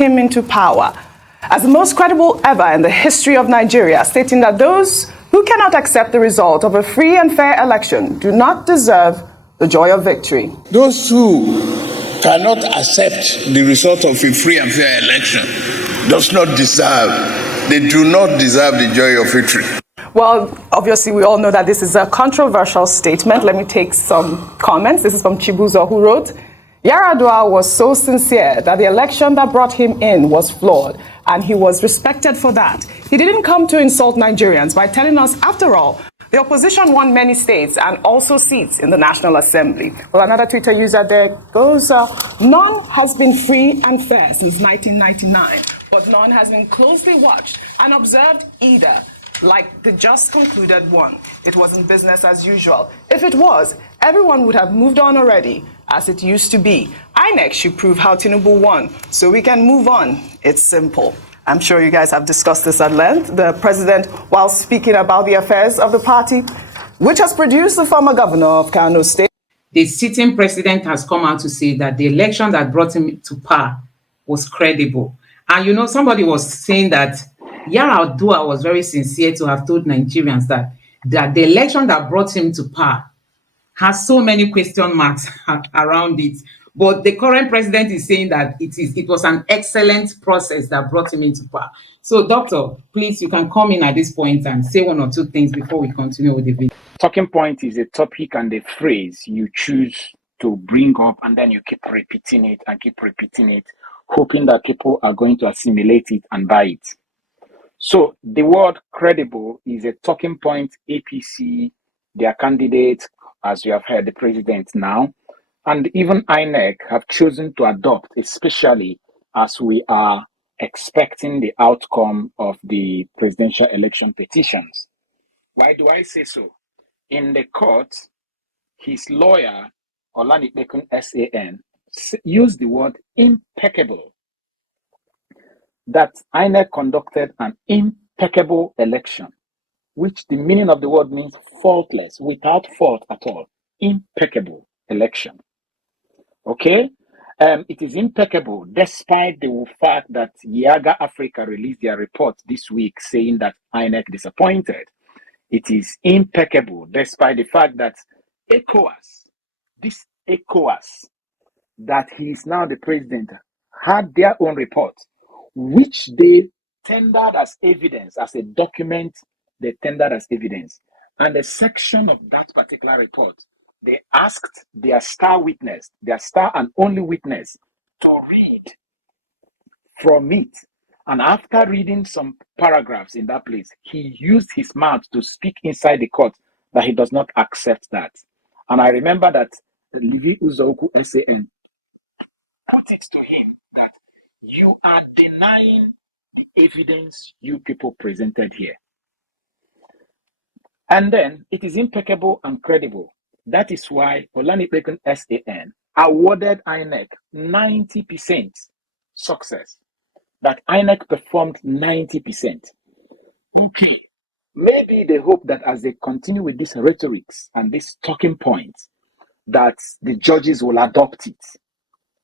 him into power as the most credible ever in the history of Nigeria, stating that those who cannot accept the result of a free and fair election do not deserve the joy of victory. Those who cannot accept the result of a free and fair election they do not deserve the joy of victory. Well, obviously, we all know that this is a controversial statement. Let me take some comments. This is from Chibuzo, who wrote, Yaradua was so sincere that the election that brought him in was flawed, and he was respected for that. He didn't come to insult Nigerians by telling us, after all, the opposition won many states and also seats in the National Assembly. Well, another Twitter user there goes, none has been free and fair since 1999, but none has been closely watched and observed either. Like the just concluded one. It wasn't business as usual. If it was, everyone would have moved on already, as it used to be. Inec should prove how Tinubu won, so we can move on. It's simple. I'm sure you guys have discussed this at length. The president, while speaking about the affairs of the party, which has produced the former governor of Kano State. The sitting president has come out to say that the election that brought him to power was credible. And you know, somebody was saying that Yaradua was very sincere to have told Nigerians that the election that brought him to power has so many question marks around it. But the current president is saying that it was an excellent process that brought him into power. So, Doctor, please, you can come in at this point and say one or two things before we continue with the video. Talking point is a topic and a phrase you choose to bring up, and then you keep repeating it and keep repeating it, hoping that people are going to assimilate it and buy it. So the word credible is a talking point. APC, their candidate, as you have heard, the president now, and even INEC have chosen to adopt, especially as we are expecting the outcome of the presidential election petitions. Why do I say so? In the court, his lawyer, Olanipekun SAN, used the word impeccable. That INEC conducted an impeccable election, which the meaning of the word means faultless, without fault at all. Impeccable election. Okay? It is impeccable despite the fact that Yaga Africa released their report this week saying that INEC disappointed. It is impeccable despite the fact that this ECOWAS, that he is now the president, had their own report, which they tendered as evidence, as a document they tendered as evidence. And a section of that particular report, they asked their star witness, their star and only witness, to read from it. And after reading some paragraphs in that place, he used his mouth to speak inside the court that he does not accept that. And I remember that Livi Uzoku SAN put it to him that you are denying the evidence you people presented here. And then it is impeccable and credible. That is why Olanipekun SAN awarded INEC 90% success. That INEC performed 90%. Okay. Maybe they hope that as they continue with these rhetorics and these talking points, that the judges will adopt it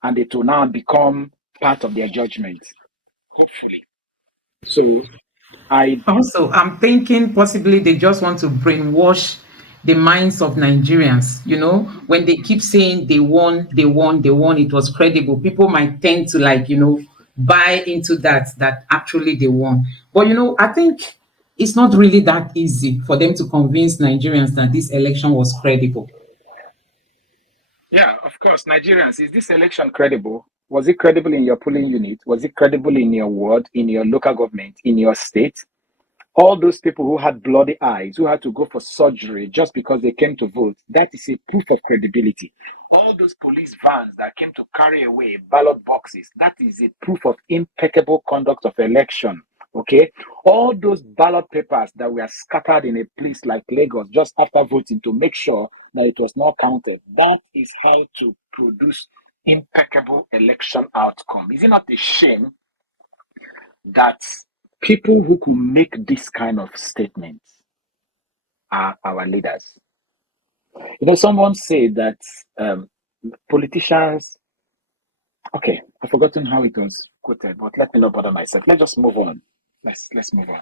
and it will now become part of their judgment. Hopefully. So I'm thinking possibly they just want to brainwash the minds of Nigerians. You know, when they keep saying they won, it was credible, people might tend to buy into that actually they won. But I think it's not really that easy for them to convince Nigerians that this election was credible. Yeah, of course, Nigerians, is this election credible? Was it credible in your polling unit? Was it credible in your ward, in your local government, in your state? All those people who had bloody eyes, who had to go for surgery just because they came to vote, that is a proof of credibility. All those police vans that came to carry away ballot boxes, that is a proof of impeccable conduct of election. Okay? All those ballot papers that were scattered in a place like Lagos just after voting to make sure that it was not counted, that is how to produce impeccable election outcome. Is it not a shame that people who could make this kind of statements are our leaders? Someone said that politicians Okay, I've forgotten how it was quoted, but let me not bother myself. Let's just move on. Let's move on.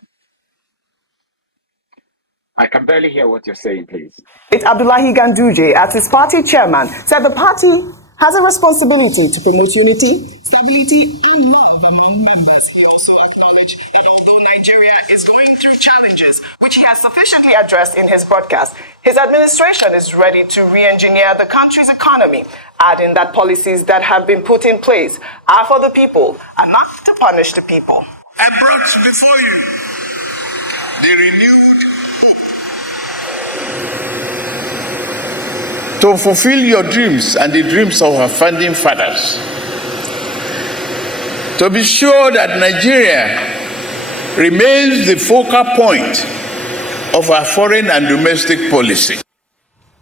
I can barely hear what you're saying, please. Abdullahi Ganduje, as its party chairman, said the party has a responsibility to promote unity, stability, and love among members. He also acknowledged that although Nigeria is going through challenges, which he has sufficiently addressed in his broadcast, his administration is ready to re-engineer the country's economy, adding that policies that have been put in place are for the people and not to punish the people. I brought before you the renewed to fulfill your dreams and the dreams of our founding fathers. To be sure that Nigeria remains the focal point of our foreign and domestic policy.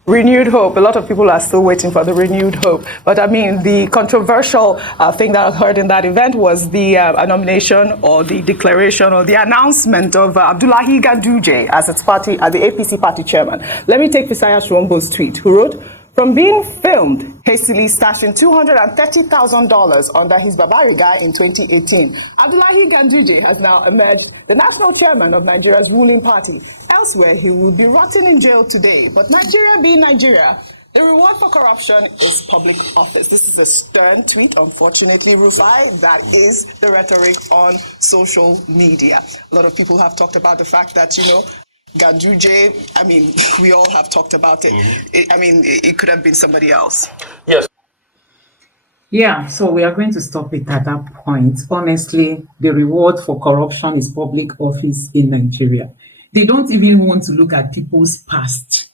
Renewed hope. A lot of people are still waiting for the renewed hope. But I mean, the controversial thing that I heard in that event was the nomination or the declaration or the announcement of Abdullahi Ganduje as its party, as the APC party chairman. Let me take Fisaya Shwombo's tweet, who wrote, "From being filmed hastily stashing $230,000 under his Babariga in 2018, Abdullahi Ganduje has now emerged the national chairman of Nigeria's ruling party. Elsewhere, he will be rotting in jail today. But Nigeria being Nigeria, the reward for corruption is public office." This is a stern tweet, unfortunately, Rufai. That is the rhetoric on social media. A lot of people have talked about the fact that, Ganduje, I mean, we all have talked about it. It could have been somebody else. Yes. Yeah, so we are going to stop it at that point. Honestly, the reward for corruption is public office in Nigeria. They don't even want to look at people's past.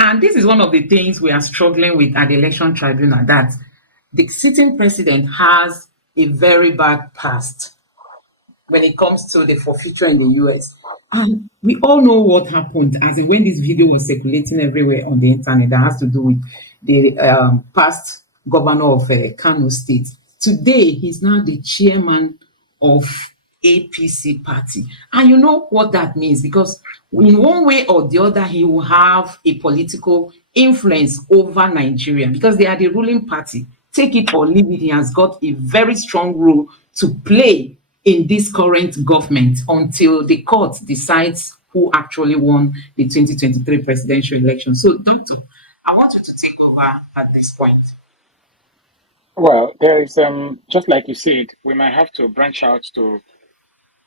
And this is one of the things we are struggling with at the election tribunal, that the sitting president has a very bad past when it comes to the forfeiture in the US. And we all know what happened, as in when this video was circulating everywhere on the internet that has to do with the past governor of Kano State. Today, he's now the chairman of APC party. And you know what that means, because in one way or the other, he will have a political influence over Nigeria because they are the ruling party. Take it or leave it, he has got a very strong role to play in this current government until the court decides who actually won the 2023 presidential election. So, Doctor, I want you to take over at this point. Well, there is just like you said, we might have to branch out to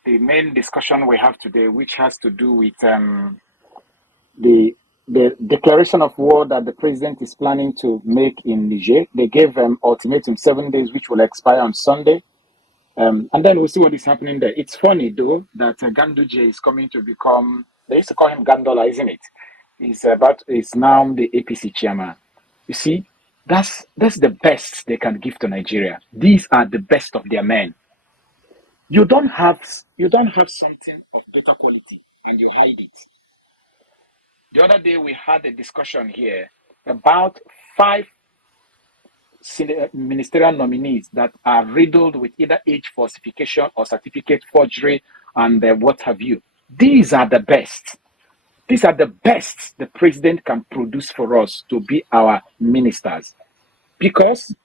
the main discussion we have today, which has to do with the declaration of war that the president is planning to make in Niger. They gave ultimatum 7 days, which will expire on Sunday. And then we'll see what is happening there. It's funny, though, that Ganduje is coming to become, they used to call him Gandola, isn't it? He's now the APC chairman. You see, that's the best they can give to Nigeria. These are the best of their men. You don't have something of better quality and you hide it. The other day we had a discussion here about 5 ministerial nominees that are riddled with either age falsification or certificate forgery and what have you. These are the best. These are the best the president can produce for us to be our ministers. Because,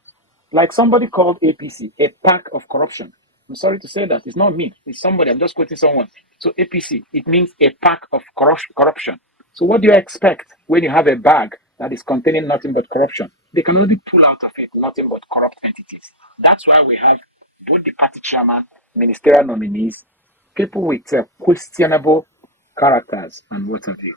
like somebody called APC, a pack of corruption. I'm sorry to say that. It's not me. It's somebody. I'm just quoting someone. So APC, it means a pack of corruption. So what do you expect when you have a bag that is containing nothing but corruption? They can only pull out of it nothing but corrupt entities. That's why we have both the party chairman, ministerial nominees, people with questionable characters and what have you.